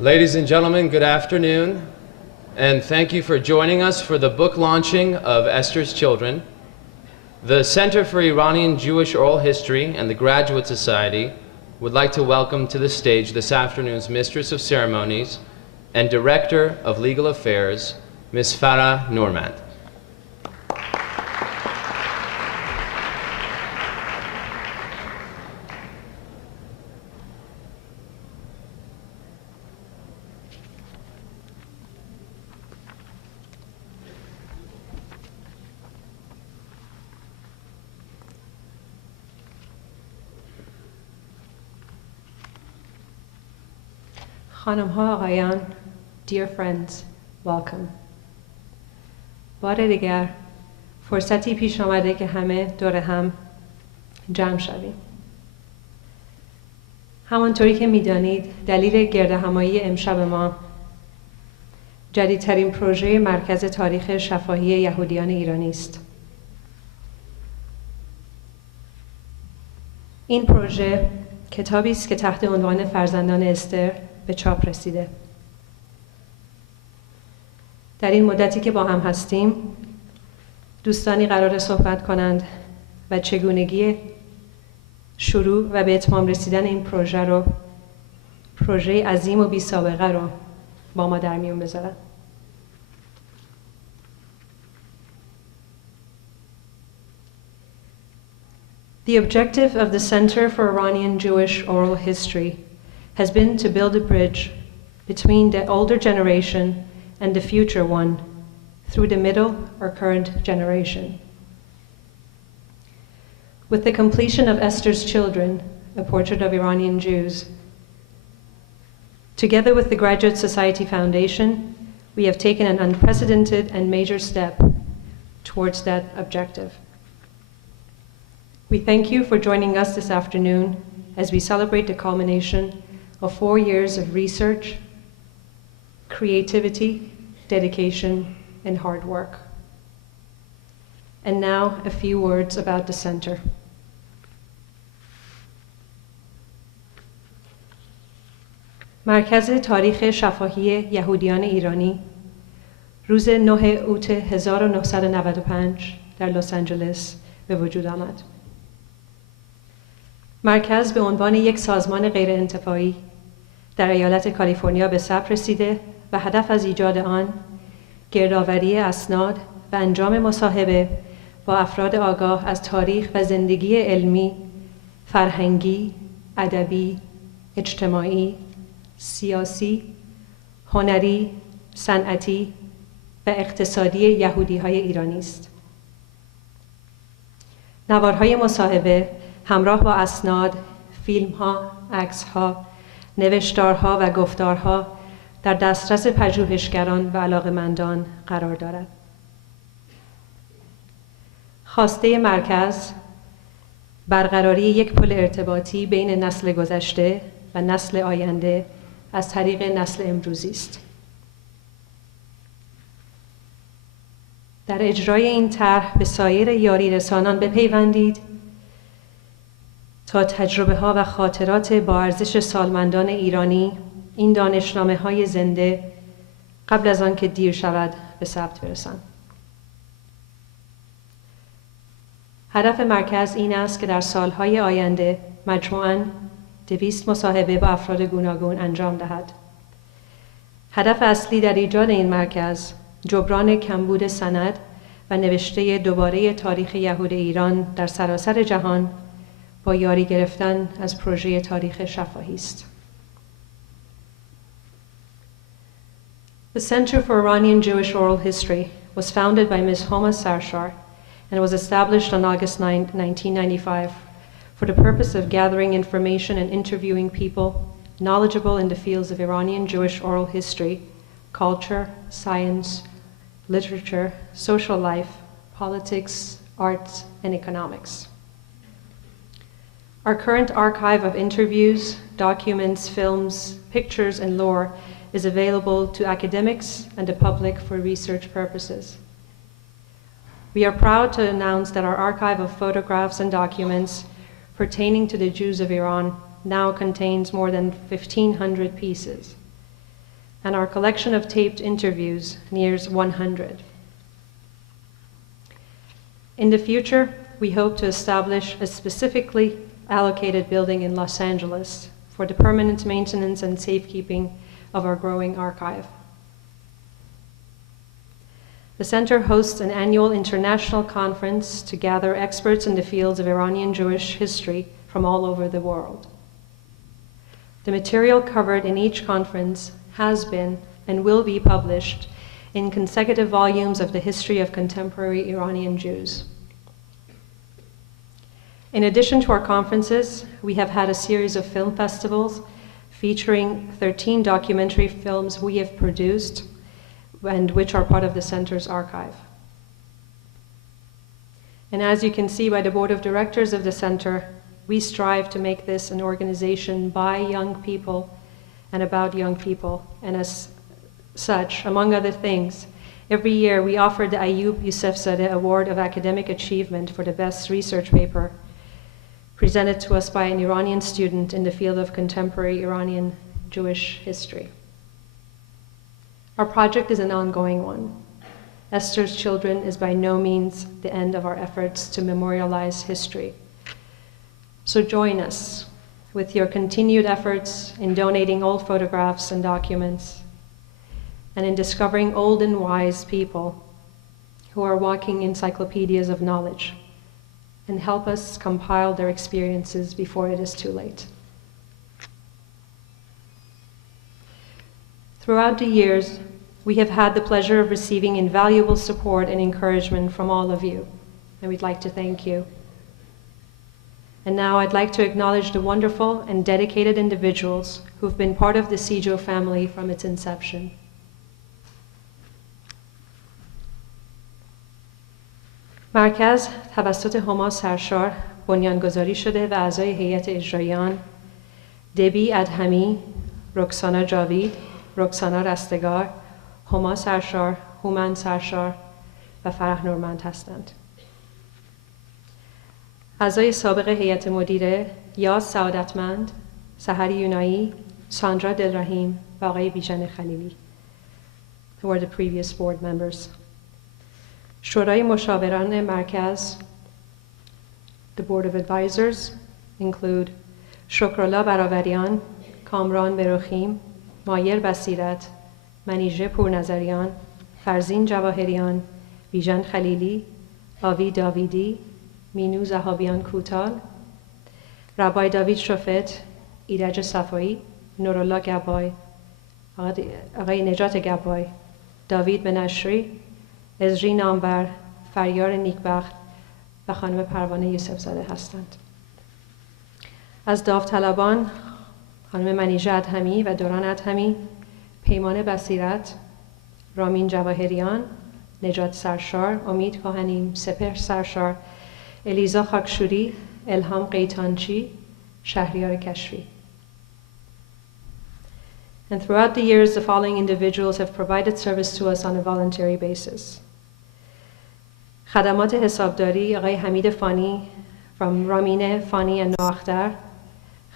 Ladies and gentlemen, good afternoon, and thank you for joining us for the book launching of Esther's Children. The Center for Iranian Jewish Oral History and the Graduate Society would like to welcome to the stage this afternoon's Mistress of Ceremonies and Director of Legal Affairs, Ms. Farah Noormand. خانم‌ها آقایان، dear friends, welcome. بار دیگر فرصتی پیش آمده که همه دور هم جمع شویم. همانطوری که می‌دانید دلیل گردهمایی امشب ما جدیدترین پروژه مرکز تاریخ شفاهی یهودیان ایرانی است. این پروژه کتابی است که تحت عنوان فرزندان استر به چاپ رسیده. در این مدتی که با هم هستیم، دوستانی قرار صحبت کنند و چگونگی شروع و به اتمام رسیدن این پروژه عظیم و بی سابقه رو با ما در میون بذارند. The objective of the Center for Iranian Jewish Oral History has been to build a bridge between the older generation and the future one through the middle or current generation. With the completion of Esther's Children, a portrait of Iranian Jews, together with the Graduate Society Foundation, we have taken an unprecedented and major step towards that objective. We thank you for joining us this afternoon as we celebrate the culmination of 4 years of research, creativity, dedication, and hard work. And now, a few words about the center. مرکز تاریخ شفاهی یهودیان ایرانی روز 9 اوت 1995 در لس آنجلس به وجود آمد. مرکز به عنوان یک سازمان غیرانتفاعی در ایالت کالیفرنیا به ثبت رسیده و هدف از ایجاد آن گردآوری اسناد و انجام مصاحبه با افراد آگاه از تاریخ و زندگی علمی، فرهنگی، ادبی، اجتماعی، سیاسی، هنری، صنعتی و اقتصادی یهودی‌های ایرانی است. نوارهای مصاحبه همراه با اسناد، فیلم‌ها، عکس‌ها، نوشتارها و گفتارها در دسترس پژوهشگران و علاقه‌مندان قرار دارد. خواسته مرکز برقراری یک پل ارتباطی بین نسل گذشته و نسل آینده از طریق نسل امروزی است. در اجرای این طرح به سایر یاری رسانان بپیوندید تا تجربه‌ها و خاطرات با ارزش سالمندان ایرانی این دانشنامه‌های زنده قبل از آن که دیر شود به ثبت برسند. هدف مرکز این است که در سالهای آینده مجموعاً 200 مصاحبه با افراد گوناگون انجام دهد. هدف اصلی در ایجاد این مرکز جبران کمبود سند و نوشته دوباره تاریخ یهود ایران در سراسر جهان با یاری گرفتن از پروژه تاریخ شفاهی است. The Center for Iranian Jewish Oral History was founded by Ms. Homa Sarshar and was established on August 9, 1995 for the purpose of gathering information and interviewing people knowledgeable in the fields of Iranian Jewish oral history, culture, science, literature, social life, politics, arts, and economics. Our current archive of interviews, documents, films, pictures, and lore is available to academics and the public for research purposes. We are proud to announce that our archive of photographs and documents pertaining to the Jews of Iran now contains more than 1,500 pieces. and our collection of taped interviews nears 100. In the future, we hope to establish a specifically allocated building in Los Angeles for the permanent maintenance and safekeeping of our growing archive. The center hosts an annual international conference to gather experts in the fields of Iranian Jewish history from all over the world. The material covered in each conference has been and will be published in consecutive volumes of the history of contemporary Iranian Jews. In addition to our conferences, we have had a series of film festivals featuring 13 documentary films we have produced and which are part of the center's archive. And as you can see by the board of directors of the center, we strive to make this an organization by young people and about young people. And as such, among other things, every year we offer the Ayub Yousefzadeh Award of Academic Achievement for the best research paper presented to us by an Iranian student in the field of contemporary Iranian Jewish history. Our project is an ongoing one. Esther's Children is by no means the end of our efforts to memorialize history. So join us with your continued efforts in donating old photographs and documents, and in discovering old and wise people who are walking encyclopedias of knowledge, and help us compile their experiences before it is too late. Throughout the years, we have had the pleasure of receiving invaluable support and encouragement from all of you, and we'd like to thank you. And now I'd like to acknowledge the wonderful and dedicated individuals who've been part of the CJO family from its inception. مرکز توسط هما سرشار بنیانگذاری شده و اعضای هیئت اجراییان دبی ادهمی، رکسانا جاوید، رکسانا رستگار، هما سرشار، هومن سرشار و فرح نورمند هستند. اعضای سابق هیئت مدیره یاس سعادتمند، سحر یونایی، ساندرا دلرحیم و آقای بیژن خلیلی, who are the previous board members. شورای مشاوران مرکز, the board of advisors, include شکرالله برابریان، کامران بروخیم، مایر بصیرت، منیژه پورنظریان، فرزین جواهریان، بیژن خلیلی، آوی داویدی، مینو زهابیان کوتال، ربای داوید شفت، ایرج صفایی، نورالله گبای، آقای نجات گبای، داوید بنشری، ازری نامبر، فریار نیکبخت و خانم پروانه یوسفزاده هستند. از داوطلبان خانم منیژه ادهمی و دوران ادهمی، پیمان بصیرت، رامین جواهریان، نجات سرشار، امید کاهنیم، سپهر سرشار، الیزا خاکشوری، الهام قیتانچی، شهریار کشفی. And throughout the years, the following individuals have provided service to us on a voluntary basis. خدمات حسابداری آقای حمید فانی from رامین فانی and نواختر.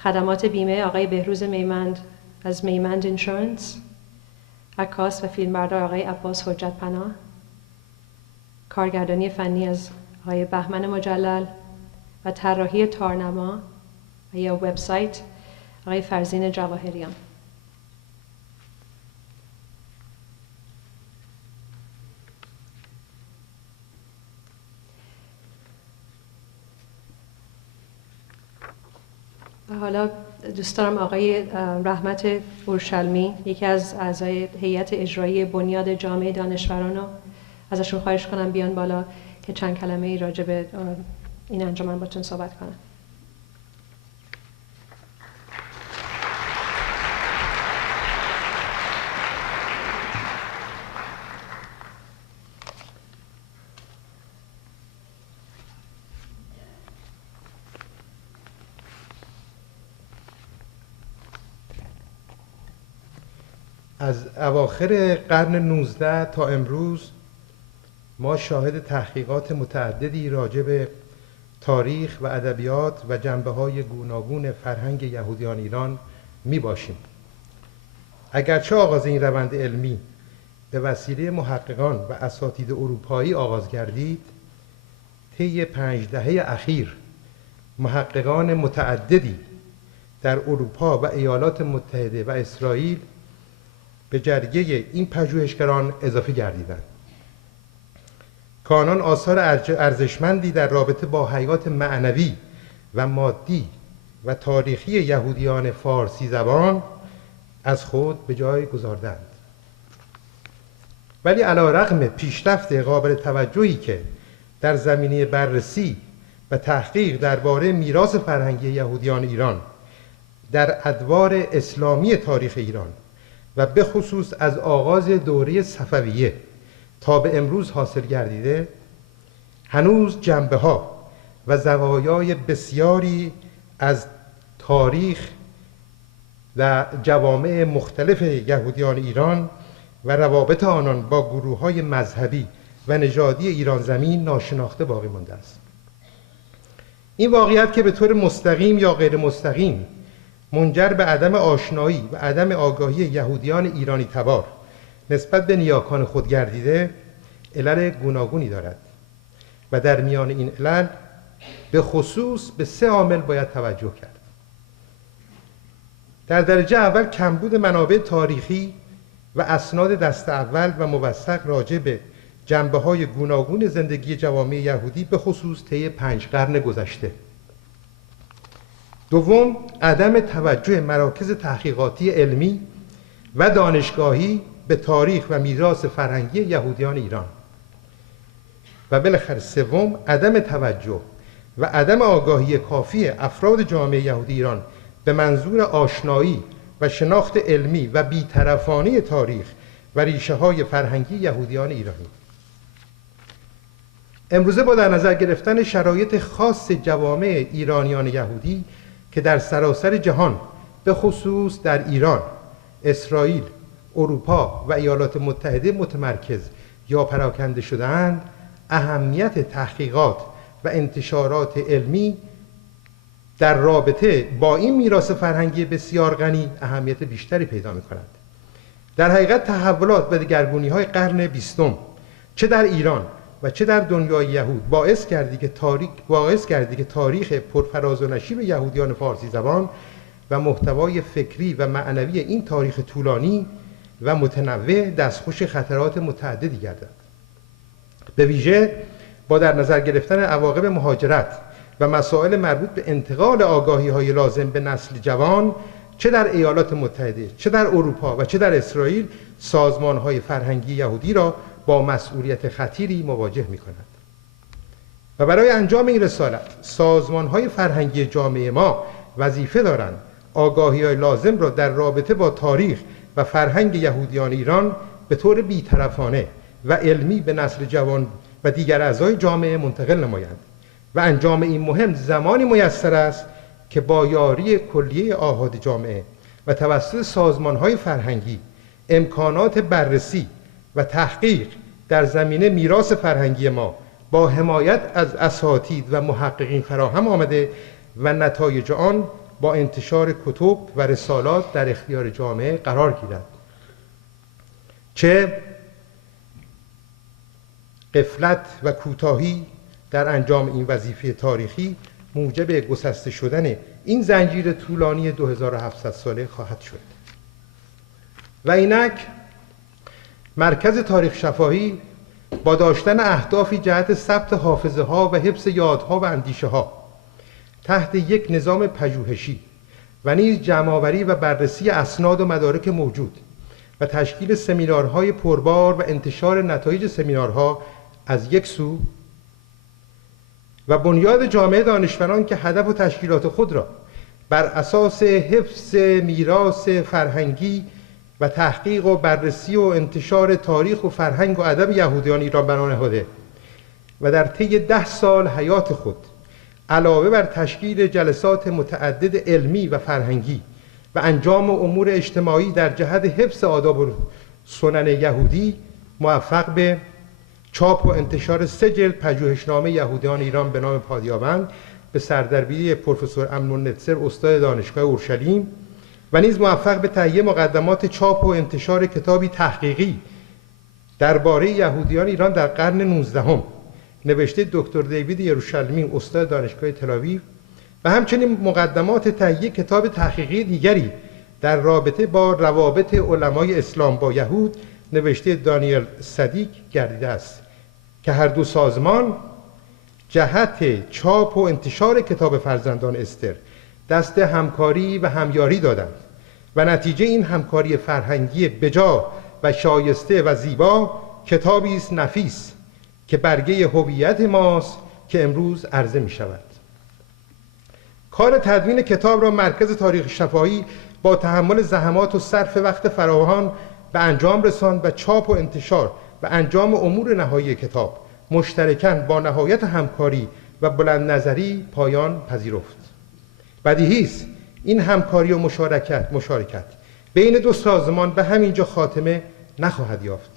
خدمات بیمه آقای بهروز میمند از میمند اینشورنس. عکاس و فیلمبردار آقای عباس حجت پناه. کارگردانی فنی از آقای بهمن مجلل و طراحی تارنما و یا وبسایت آقای فرزین جواهریان. و حالا دوست دارم آقای رحمت اورشلمی، یکی از اعضای هیئت اجرایی بنیاد جامعه دانشوران، رو ازشون خواهش کنم بیان بالا که چند کلمه راجع به این انجمن باتون صحبت کنم. از اواخر قرن 19 تا امروز ما شاهد تحقیقات متعددی راجع به تاریخ و ادبیات و جنبه‌های گوناگون فرهنگ یهودیان ایران می باشیم. اگرچه آغاز این روند علمی به وسیله محققان و اساتید اروپایی آغاز گردید، طی 5 دهه اخیر محققان متعددی در اروپا و ایالات متحده و اسرائیل به جرگه این پژوهشگران اضافه گردیدند که آنان آثار ارزشمندی در رابطه با حیات معنوی و مادی و تاریخی یهودیان فارسی زبان از خود به جای گذاردند. ولی علی‌رغم پیشرفت قابل توجهی که در زمینه بررسی و تحقیق درباره میراث فرهنگی یهودیان ایران در ادوار اسلامی تاریخ ایران و به خصوص از آغاز دوره صفویه تا به امروز حاصل گردیده، هنوز جنبه‌ها و زوایای بسیاری از تاریخ و جوامع مختلف یهودیان ایران و روابط آنان با گروه‌های مذهبی و نژادی ایران زمین ناشناخته باقی مانده است. این واقعیت که به طور مستقیم یا غیر مستقیم منجر به عدم آشنایی و عدم آگاهی یهودیان ایرانی تبار نسبت به نیاکان خود گردیده، علل گوناگونی دارد و در میان این علل به خصوص به 3 عامل باید توجه کرد. در درجه اول کمبود منابع تاریخی و اسناد دست اول و موثق راجع به جنبه‌های گوناگون زندگی جوامع یهودی به خصوص طی 5 قرن گذشته. دوم، عدم توجه مراکز تحقیقاتی علمی و دانشگاهی به تاریخ و میراث فرهنگی یهودیان ایران. و بالاخره سوم، عدم توجه و عدم آگاهی کافی افراد جامعه یهودی ایران به منظور آشنایی و شناخت علمی و بی‌طرفانه تاریخ و ریشه‌های فرهنگی یهودیان ایرانی. امروزه با در نظر گرفتن شرایط خاص جوامع ایرانیان یهودی که در سراسر جهان به خصوص در ایران، اسرائیل، اروپا و ایالات متحده متمرکز یا پراکنده شده‌اند، اهمیت تحقیقات و انتشارات علمی در رابطه با این میراث فرهنگی بسیار غنی اهمیت بیشتری پیدا می‌کند. در حقیقت تحولات و دگرگونی‌های قرن 20 چه در ایران و چه در دنیای یهود باعث کردی که تاریخ پرفراز و نشیب یهودیان فارسی زبان و محتوای فکری و معنوی این تاریخ طولانی و متنوع دستخوش خطرات متعددی گردد. به ویژه با در نظر گرفتن عواقب مهاجرت و مسائل مربوط به انتقال آگاهی‌های لازم به نسل جوان چه در ایالات متحده، چه در اروپا و چه در اسرائیل، سازمان‌های فرهنگی یهودی را با مسئولیت خطیری مواجه می‌کند. و برای انجام این رسالت، سازمان‌های فرهنگی جامعه ما وظیفه دارند آگاهی‌های لازم را در رابطه با تاریخ و فرهنگ یهودیان ایران به طور بی‌طرفانه و علمی به نسل جوان و دیگر اعضای جامعه منتقل نمایند و انجام این مهم زمانی میسر است که با یاری کلیه آحاد جامعه و توسط سازمان‌های فرهنگی امکانات بررسی و تحقیق در زمینه میراث فرهنگی ما با حمایت از اساتید و محققین فراهم آمده و نتایج آن با انتشار کتب و رسالات در اختیار جامعه قرار گیرد. چه غفلت و کوتاهی در انجام این وظیفه تاریخی موجب گسسته شدن این زنجیر طولانی 2700 ساله خواهد شد. و اینک مرکز تاریخ شفاهی با داشتن اهدافی جهت ثبت حافظه ها و حفظ یادها و اندیشه ها تحت یک نظام پژوهشی و نیز جمع‌آوری و بررسی اسناد و مدارک موجود و تشکیل سمینارهای پربار و انتشار نتایج سمینارها از یک سو و بنیاد جامعه دانشوران که هدف و تشکیلات خود را بر اساس حفظ میراث فرهنگی و تحقیق و بررسی و انتشار تاریخ و فرهنگ و ادب یهودیان ایران بنا نهاده و در طی 10 سال حیات خود علاوه بر تشکیل جلسات متعدد علمی و فرهنگی و انجام امور اجتماعی در جهت حفظ آداب و سنن یهودی موفق به چاپ و انتشار 3 جلد پژوهشنامه یهودیان ایران به نام پادیابند به سردربیری پروفسور امنون نتسر استاد دانشگاه اورشلیم و نیز موفق به تهیه مقدمات چاپ و انتشار کتابی تحقیقی درباره یهودیان ایران در قرن 19 نوشته دکتر دیوید یروشلمی، استاد دانشگاه تل‌آویو، و همچنین مقدمات تهیه کتاب تحقیقی دیگری در رابطه با روابط علمای اسلام با یهود نوشته دانیل صدیق گردیده است که هر دو سازمان جهت چاپ و انتشار کتاب فرزندان استر دست همکاری و همیاری دادند و نتیجه این همکاری فرهنگی بجا و شایسته و زیبا کتابی است نفیس که برگه هویت ماست که امروز عرضه می شود. کار تدوین کتاب را مرکز تاریخ شفاهی با تحمل زحمات و صرف وقت فراوان به انجام رساند و چاپ و انتشار و انجام امور نهایی کتاب مشترکاً با نهایت همکاری و بلند نظری پایان پذیرفت. بدیهی است این همکاری و مشارکت بین دو سازمان به همینجا خاتمه نخواهد یافت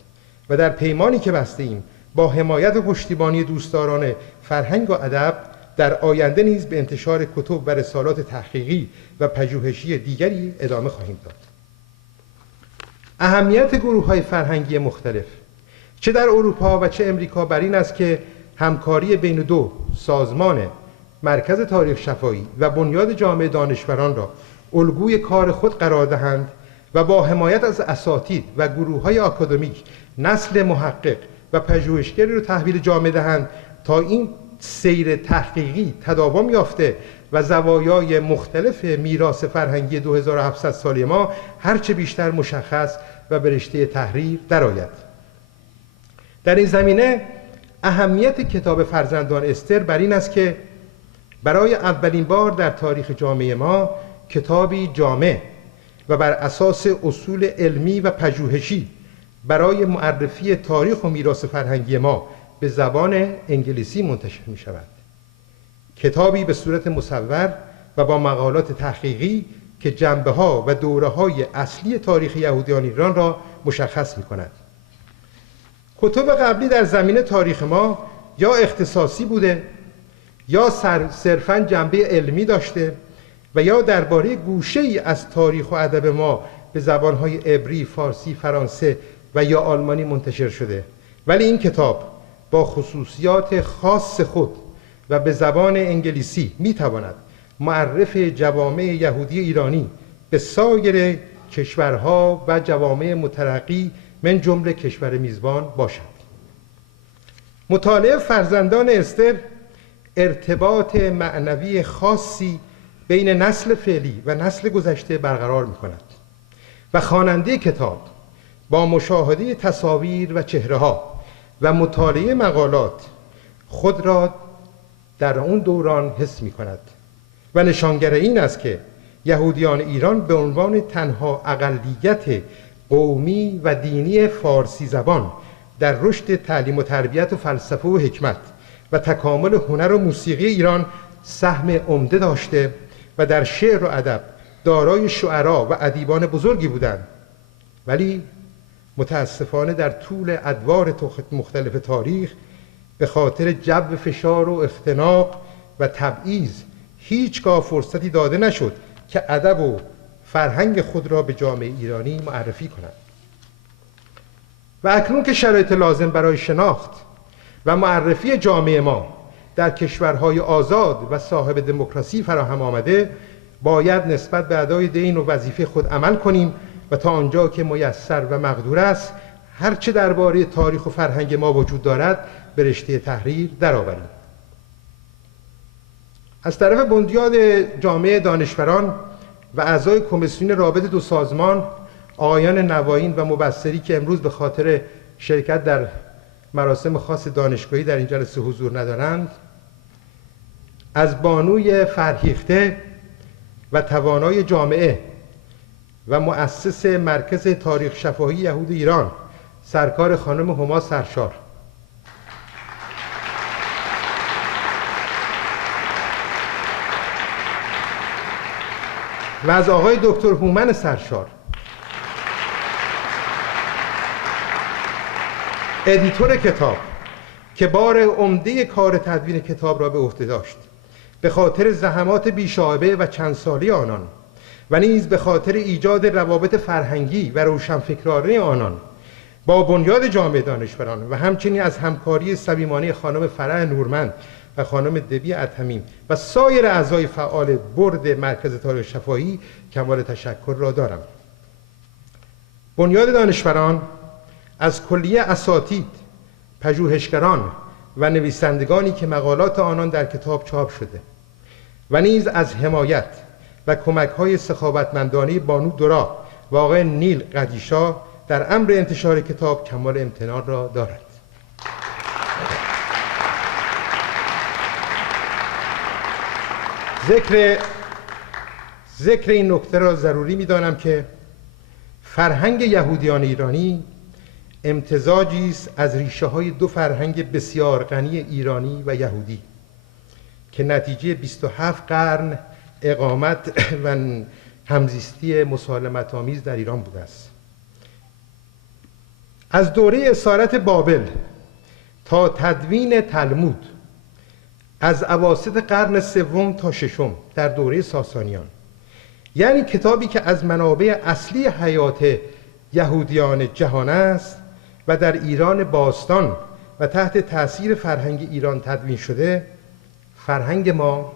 و در پیمانی که بسته ایم با حمایت و پشتیبانی دوستداران فرهنگ و ادب در آینده نیز به انتشار کتب و رسالات تحقیقی و پژوهشی دیگری ادامه خواهیم داد. اهمیت گروه‌های فرهنگی مختلف چه در اروپا و چه امریکا بر این است که همکاری بین دو سازمان مرکز تاریخ شفاهی و بنیاد جامعه دانشوران را الگوی کار خود قرار دهند و با حمایت از اساتید و گروه‌های آکادمیک نسل محقق و پژوهشگری را تحویل جامعه دهند تا این سیر تحقیقی تداوم یافته و زوایای مختلف میراث فرهنگی 2700 ساله ما هرچه بیشتر مشخص و به رشته تحریر درآید. در این زمینه اهمیت کتاب فرزندان استر بر این است که برای اولین بار در تاریخ جامعه ما کتابی جامع و بر اساس اصول علمی و پژوهشی برای معرفی تاریخ و میراث فرهنگی ما به زبان انگلیسی منتشر می شود. کتابی به صورت مصور و با مقالات تحقیقی که جنبه‌ها و دوره‌های اصلی تاریخ یهودیان ایران را مشخص می کند. کتب قبلی در زمینه تاریخ ما یا اختصاصی بوده یا صرفاً جنبه علمی داشته و یا درباره گوشه‌ای از تاریخ و ادب ما به زبان‌های عبری، فارسی، فرانسه و یا آلمانی منتشر شده. ولی این کتاب با خصوصیات خاص خود و به زبان انگلیسی می‌تواند معرف جوامع یهودی ایرانی به سایر کشورها و جوامع مترقی من جمله کشور میزبان باشد. مطالعه فرزندان استر ارتباط معنوی خاصی بین نسل فعلی و نسل گذشته برقرار می‌کند و خواننده کتاب با مشاهده تصاویر و چهره‌ها و مطالعه مقالات خود را در اون دوران حس می‌کند و نشانگر این است که یهودیان ایران به عنوان تنها اقلیت قومی و دینی فارسی زبان در رشد تعلیم و تربیت و فلسفه و حکمت و تکامل هنر و موسیقی ایران سهم عمده داشته و در شعر و ادب دارای شعرا و ادیبان بزرگی بودند. ولی متاسفانه در طول ادوار مختلف تاریخ به خاطر جو فشار و اختناق و تبعیض هیچگاه فرصتی داده نشد که ادب و فرهنگ خود را به جامعه ایرانی معرفی کنند. و اکنون که شرایط لازم برای شناخت و معرفی جامعه ما در کشورهای آزاد و صاحب دموکراسی فراهم آمده، باید نسبت به ادای دین و وظیفه خود عمل کنیم و تا آنجا که میسر و مقدور است هرچه درباره تاریخ و فرهنگ ما وجود دارد به رشته تحریر درآوریم. از طرف بنیاد جامعه دانشوران و اعضای کمیسیون رابط دو سازمان، آقایان نوائین و مبصری که امروز به خاطر شرکت در مراسم خاص دانشگاهی در این جلسه حضور ندارند، از بانوی فرهیخته و توانای جامعه و مؤسس مرکز تاریخ شفاهی یهود ایران سرکار خانم هما سرشار و از آقای دکتر هومن سرشار ادیتور کتاب که بار عمده کار تدوین کتاب را به عهده داشت، به خاطر زحمات بی‌شایبه و چند ساله آنان و نیز به خاطر ایجاد روابط فرهنگی و روشنفکرانه آنان با بنیاد جامعه دانشوران و همچنین از همکاری صمیمانه خانم فرح نورمند و خانم دبی ادهمی و سایر اعضای فعال برد مرکز تاریخ شفاهی کمال تشکر را دارم. بنیاد دانشوران از کلیه اساتید، پژوهشگران و نویسندگانی که مقالات آنان در کتاب چاپ شده و نیز از حمایت و کمک‌های سخاوتمندانه بانو دورا و آقای نیل قدیشا در امر انتشار کتاب کمال امتنان را دارد. ذکر این نکته را ضروری می‌دانم که فرهنگ یهودیان ایرانی امتزاجی است از ریشه‌های دو فرهنگ بسیار غنی ایرانی و یهودی که نتیجه 27 قرن اقامت و همزیستی مسالمت‌آمیز در ایران بوده است. از دوره اسارت بابل تا تدوین تلمود، از اواسط قرن سوم تا ششم در دوره ساسانیان، یعنی کتابی که از منابع اصلی حیات یهودیان جهان است و در ایران باستان و تحت تأثیر فرهنگ ایران تدوین شده، فرهنگ ما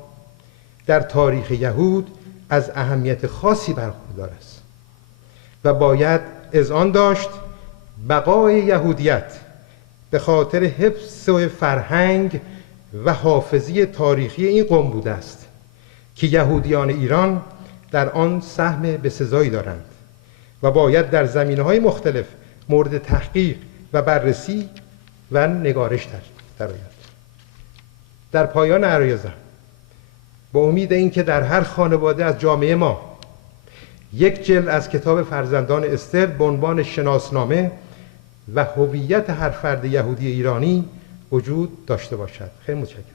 در تاریخ یهود از اهمیت خاصی برخوردار است و باید اذعان داشت بقای یهودیت به خاطر حفظ فرهنگ و حافظی تاریخی این قوم بوده است که یهودیان ایران در آن سهم بسزایی دارند و باید در زمینه‌های مختلف مورد تحقیق و بررسی و نگارش درآید. در پایان عرایضم با امید اینکه در هر خانواده از جامعه ما یک جلد از کتاب فرزندان استر به عنوان شناسنامه و هویت هر فرد یهودی ایرانی وجود داشته باشد. خیلی متشکرم.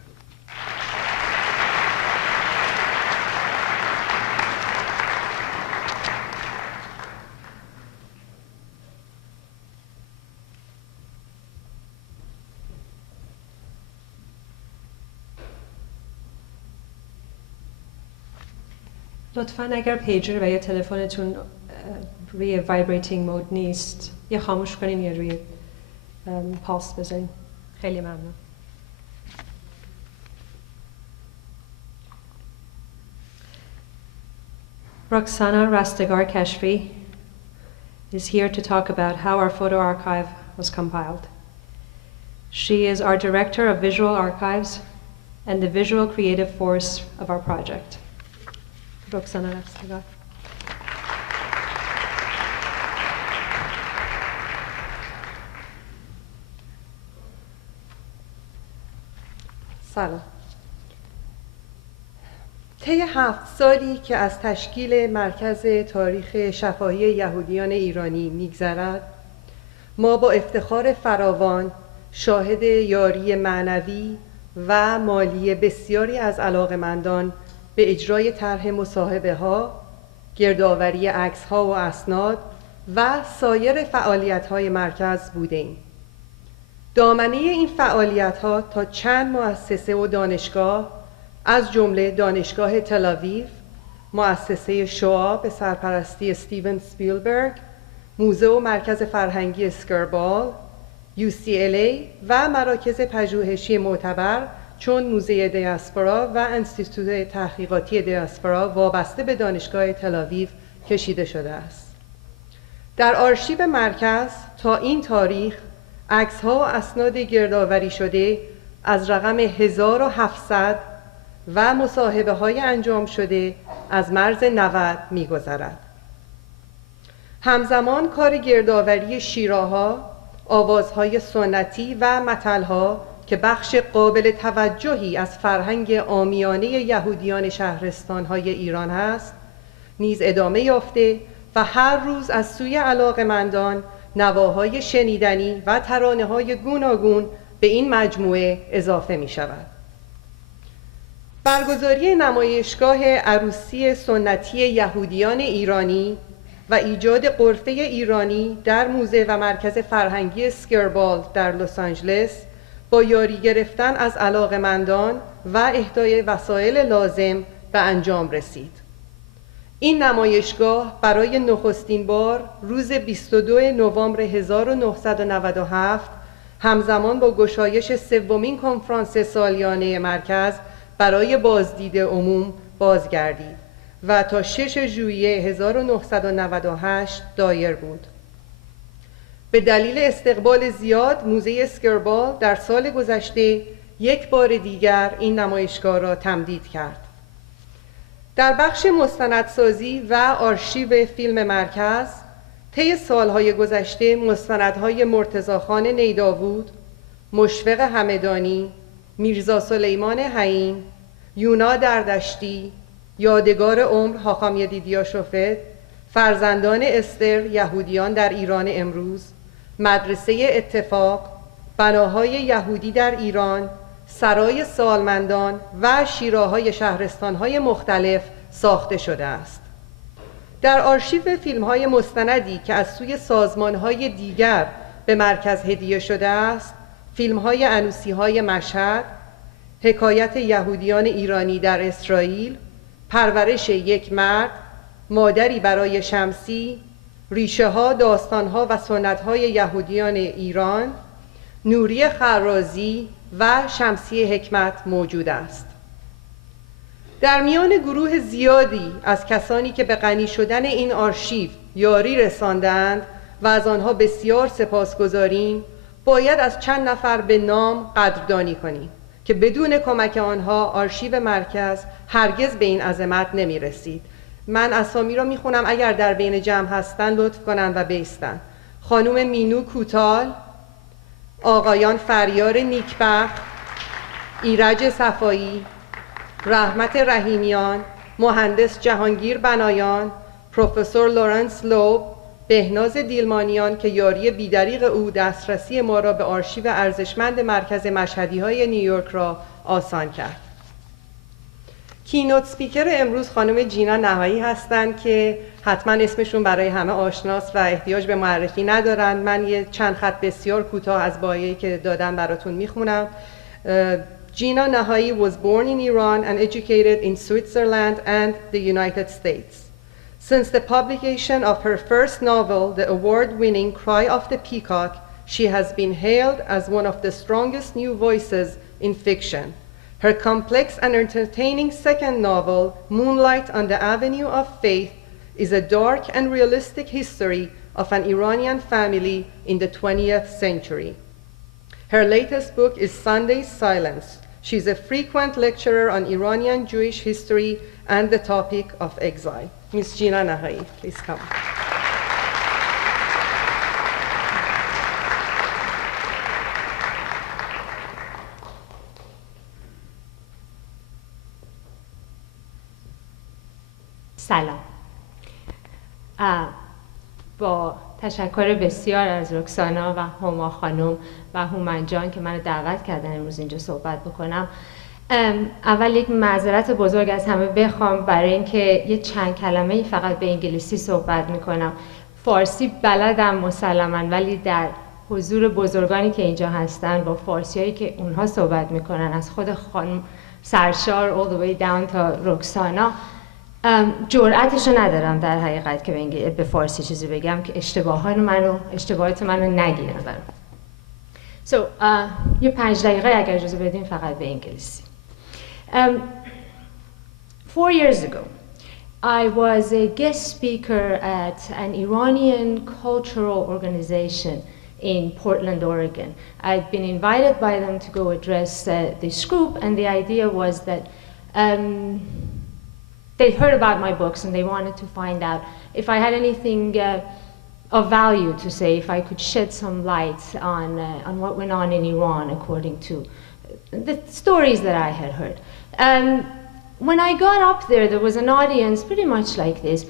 لطفاً اگر پیجر و یا تلفنتون روی وایبریتینگ مود نیست یا خاموش کنین یا روی پالس بذارین. خیلی ممنون. Roxana Rastegar Kashfi is here to talk about how our photo archive was compiled. She is our Director of Visual Archives and the visual creative force of our project. Roxana Rastegar. سلام. طی 7 سالی که از تشکیل مرکز تاریخ شفاهی یهودیان ایرانی می‌گذرد، ما با افتخار فراوان شاهد یاری معنوی و مالی بسیاری از علاقه‌مندان به اجرای طرح مصاحبه‌ها، گردآوری عکس‌ها و اسناد و سایر فعالیت‌های مرکز بودیم. دامنه این فعالیت‌ها تا چند مؤسسه و دانشگاه از جمله دانشگاه تل‌آویو، مؤسسه شوا به سرپرستی استیون سپیلبرگ، موزه و مرکز فرهنگی اسکربال، UCLA و مراکز پژوهشی معتبر چون موزه دیاسپورا و انستیتوت تحقیقاتی دیاسپورا وابسته به دانشگاه تل‌آویو کشیده شده است. در آرشیو مرکز تا این تاریخ عکس‌ها و اسناد گردآوری شده از رقم 1700 و مصاحبه‌های انجام شده از مرز 90 می‌گذرد. همزمان کار گردآوری شیراها، آوازهای سنتی و متل‌ها که بخش قابل توجهی از فرهنگ عامیانه یهودیان شهرستان‌های ایران است، نیز ادامه یافته و هر روز از سوی علاقه‌مندان نواهای شنیدنی و ترانه‌های گوناگون به این مجموعه اضافه می‌شود. برگزاری نمایشگاه عروسی سنتی یهودیان ایرانی و ایجاد غرفه ایرانی در موزه و مرکز فرهنگی اسکربال در لس آنجلس با یاری گرفتن از علاقه‌مندان و اهدای وسایل لازم به انجام رسید. این نمایشگاه برای نخستین بار روز 22 نوامبر 1997 همزمان با گشایش سومین کنفرانس سالیانه مرکز برای بازدید عموم بازگردید و تا 6 ژوئیه 1998 دایر بود. به دلیل استقبال زیاد موزه اسکربال در سال گذشته یک بار دیگر این نمایشگاه را تمدید کرد. در بخش مستندسازی و آرشیو فیلم مرکز طی سالهای گذشته مستندهای مرتضی نیداوود، مشفق همدانی، میرزا سلیمان حیین، یونا دردشتی، یادگار عمر حاخام یدیدیا شفت، فرزندان استر یهودیان در ایران امروز، مدرسه اتفاق، بناهای یهودی در ایران، سرای سالمندان و شیراهای شهرستانهای مختلف ساخته شده است. در آرشیو فیلم‌های مستندی که از سوی سازمان‌های دیگر به مرکز هدیه شده است، فیلم‌های عروسی‌های مشهد، حکایت یهودیان ایرانی در اسرائیل، پرورش یک مرد، مادری برای شمسی، ریشه‌ها، داستان‌ها و سنت‌های یهودیان ایران، نوری خرازی و شمسی حکمت موجود است. در میان گروه زیادی از کسانی که به غنی شدن این آرشیو یاری رساندند و از آنها بسیار سپاسگزاریم، باید از چند نفر به نام قدردانی کنیم که بدون کمک آنها آرشیو مرکز هرگز به این عظمت نمی رسید. من اسامی را می خونم، اگر در بین جمع هستن لطف کنن و بیستن. خانم مینو کوتال، آقایان فریار نیکبخت، ایرج صفایی، رحمت رحیمیان، مهندس جهانگیر بنایان، پروفسور لورنس لوب، بهناز دیلمانیان که یاری بیدریغ او دسترسی ما را به آرشیو ارزشمند مرکز مشهدی‌های نیویورک را آسان کرد. کینوت سپیکر امروز خانم جینا نهایی هستند که حتما اسمشون برای همه آشناست و احتیاج به معرفی ندارن. من یه چند خط بسیار کوتاه از بایه‌ای که دادن براتون میخونم. Gina Nahai was born in Iran and educated in Switzerland and the United States. Since the publication of her first novel, the award-winning Cry of the Peacock, she has been hailed as one of the strongest new voices in fiction. Her complex and entertaining second novel, Moonlight on the Avenue of Faith, is a dark and realistic history of an Iranian family in the 20th century. Her latest book is Sunday's Silence. She's a frequent lecturer on Iranian Jewish history and the topic of exile. Ms. Gina Nahai, please come. سلام. با تشکر بسیار از رکسانا و هما خانم و هومن جان که منو دعوت کردن امروز اینجا صحبت بکنم. اول یک معذرت بزرگ از همه بخوام برای اینکه یه چند کلمه فقط به انگلیسی صحبت میکنم. فارسی بلدم مسلماً، ولی در حضور بزرگانی که اینجا هستن با فارسیایی که اونها صحبت میکنن، از خود خانم سرشار all the way down تا رکسانا، جرأتشو ندارم در حقیقت که به فارسی چیزی بگم که اشتباهات منو نگیرن برام. یه 5 دقیقه اگر اجازه بدین فقط به انگلیسی. 4 years ago, I was a guest speaker at an Iranian cultural organization in Portland, Oregon. I'd been invited by them to go address this group, and the idea was that they heard about my books and they wanted to find out if I had anything of value to say, if I could shed some light on what went on in Iran according to the stories that I had heard. When I got up there, there was an audience pretty much like this.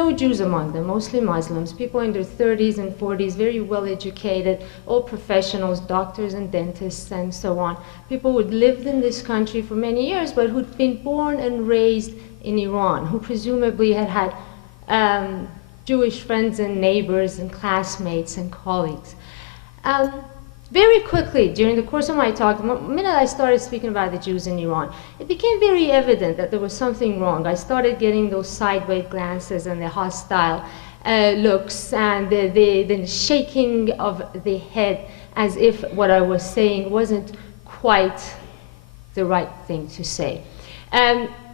No Jews among them, mostly Muslims, people in their 30s and 40s, very well educated, all professionals, doctors and dentists and so on. People who'd lived in this country for many years, but who'd been born and raised in Iran, who presumably had had Jewish friends and neighbors and classmates and colleagues. Very quickly, during the course of my talk, the minute I started speaking about the Jews in Iran, it became very evident that there was something wrong. I started getting those sideways glances and the hostile looks and the shaking of the head as if what I was saying wasn't quite the right thing to say.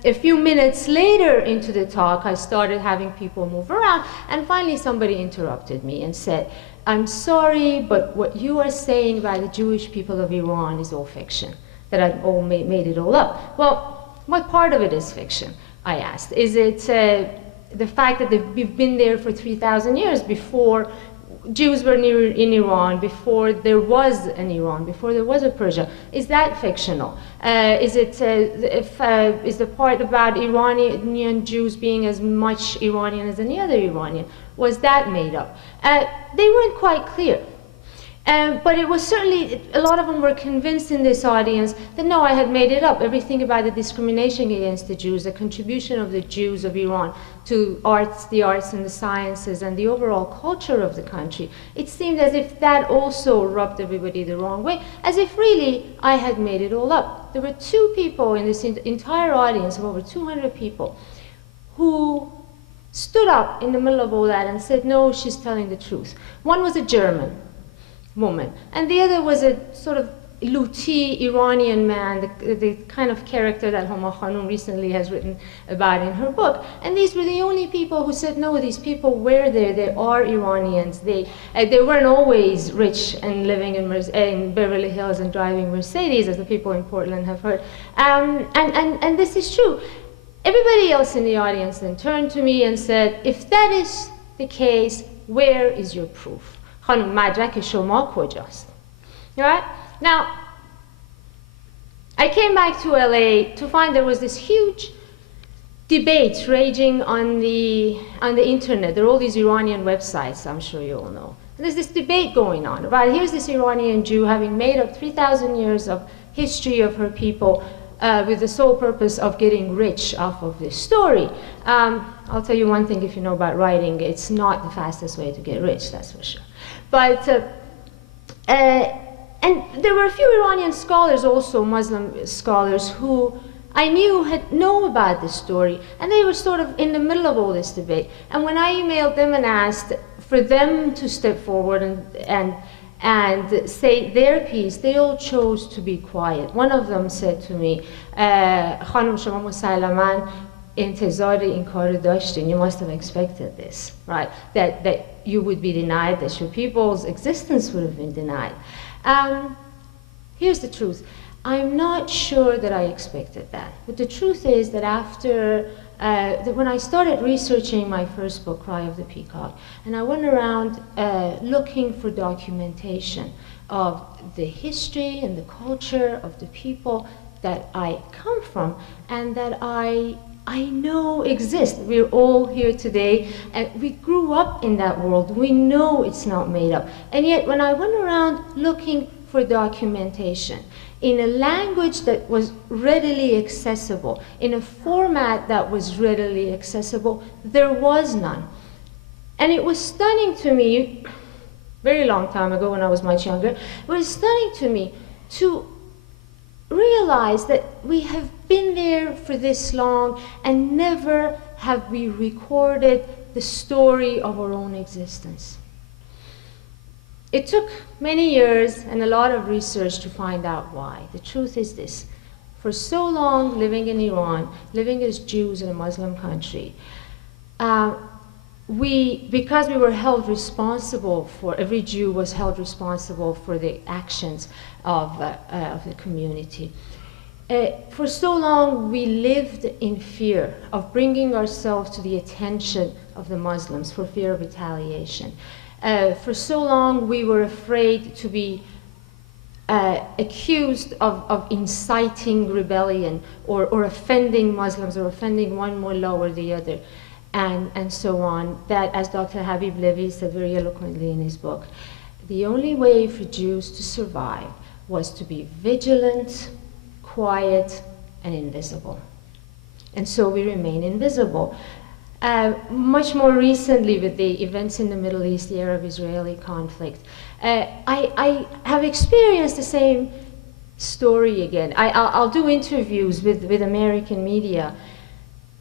A few minutes later into the talk, I started having people move around, and finally somebody interrupted me and said, "I'm sorry, but what you are saying about the Jewish people of Iran is all fiction, that I've all made it all up." Well, what part of it is fiction, I asked. Is it the fact that we've been there for 3,000 years before Jews were in Iran, before there was an Iran, before there was a Persia? Is that fictional? Is the part about Iranian Jews being as much Iranian as any other Iranian, was that made up? They weren't quite clear. But it was certainly, a lot of them were convinced in this audience that no, I had made it up. Everything about the discrimination against the Jews, the contribution of the Jews of Iran to the arts and the sciences and the overall culture of the country. It seemed as if that also rubbed everybody the wrong way, as if really I had made it all up. There were two people in this entire audience of over 200 people who stood up in the middle of all that and said, no, she's telling the truth. One was a German woman, and the other was a sort of Luti Iranian man, the kind of character that Homa Khanum recently has written about in her book. And these were the only people who said, no, these people were there, they are Iranians. They weren't always rich and living in Beverly Hills and driving Mercedes, as the people in Portland have heard. And this is true. Everybody else in the audience then turned to me and said, if that is the case, where is your proof? خانم مدرک شما کجاست؟ Right? Now, I came back to LA to find there was this huge debate raging on the internet. There are all these Iranian websites, I'm sure you all know. And there's this debate going on about, here's this Iranian Jew having made up 3,000 years of history of her people with the sole purpose of getting rich off of this story. I'll tell you one thing, if you know about writing, it's not the fastest way to get rich, that's for sure. But, and there were a few Iranian scholars also, Muslim scholars, who I knew had known about this story, and they were sort of in the middle of all this debate. And when I emailed them and asked for them to step forward and say their piece, they all chose to be quiet. One of them said to me, خانم شما مسلماً انتظار این کار داشتین. You must have expected this, right? That you would be denied, that your people's existence would have been denied. Here's the truth. I'm not sure that I expected that. But the truth is that after, when I started researching my first book, Cry of the Peacock, and I went around looking for documentation of the history and the culture of the people that I come from and that I know exist. We're all here today, and we grew up in that world. We know it's not made up. And yet, when I went around looking for documentation in a language that was readily accessible, in a format that was readily accessible, there was none. And it was stunning to me, very long time ago when I was much younger, it was stunning to me to realize that we have been there for this long and never have we recorded the story of our own existence. It took many years and a lot of research to find out why. The truth is this. For so long living in Iran, living as Jews in a Muslim country, because we were held responsible for, every Jew was held responsible for the actions of the community. For so long, we lived in fear of bringing ourselves to the attention of the Muslims for fear of retaliation. For so long, we were afraid to be accused of inciting rebellion or offending Muslims or offending one mullah or the other, and so on. That, as Dr. Habib Levy said very eloquently in his book, the only way for Jews to survive was to be vigilant, quiet, and invisible. And so we remain invisible. Much more recently with the events in the Middle East, the Arab-Israeli conflict, I have experienced the same story again. I'll do interviews with American media,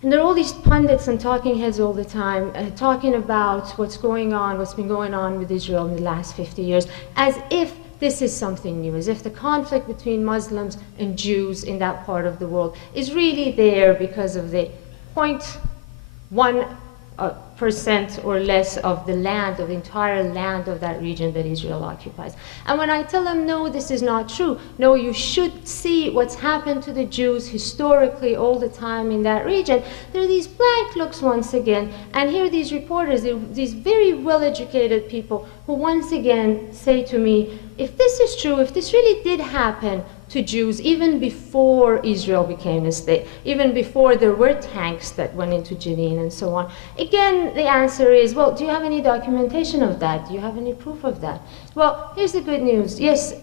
and there are all these pundits and talking heads all the time talking about what's been going on with Israel in the last 50 years, as if this is something new, as if the conflict between Muslims and Jews in that part of the world is really there because of the 0.1% or less of the land, of the entire land of that region that Israel occupies. And when I tell them, no, this is not true, no, you should see what's happened to the Jews historically all the time in that region, there are these blank looks once again, and here are these reporters, these very well-educated people who once again say to me, if this is true, if this really did happen to Jews even before Israel became a state, even before there were tanks that went into Jenin and so on. Again, the answer is, well, do you have any documentation of that? Do you have any proof of that? Well, here's the good news. Yes,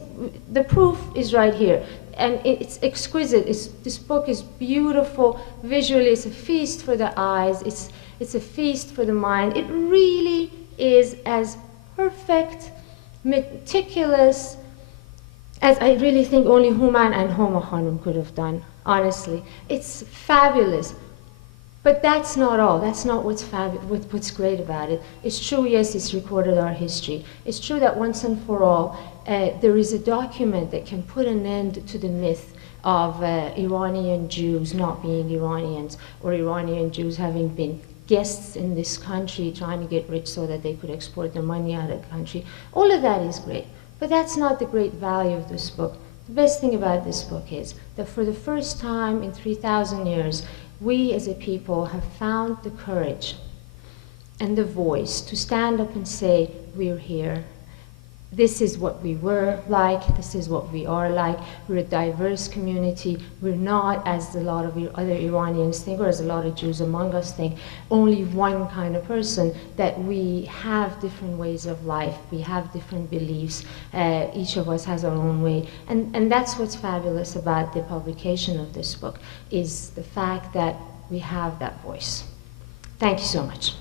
the proof is right here. And it's exquisite. This book is beautiful visually. It's a feast for the eyes. It's a feast for the mind. It really is as perfect, meticulous, as I really think only Human and Homa Khanum could have done, honestly. It's fabulous. But that's not all. That's not what's great about it. It's true, yes, it's recorded our history. It's true that once and for all, there is a document that can put an end to the myth of Iranian Jews not being Iranians, or Iranian Jews having been guests in this country trying to get rich so that they could export their money out of the country. All of that is great. But that's not the great value of this book. The best thing about this book is that for the first time in 3,000 years, we as a people have found the courage and the voice to stand up and say, we're here. This is what we were like, this is what we are like. We're a diverse community. We're not, as a lot of other Iranians think, or as a lot of Jews among us think, only one kind of person, that we have different ways of life, we have different beliefs, each of us has our own way. And that's what's fabulous about the publication of this book, is the fact that we have that voice. Thank you so much.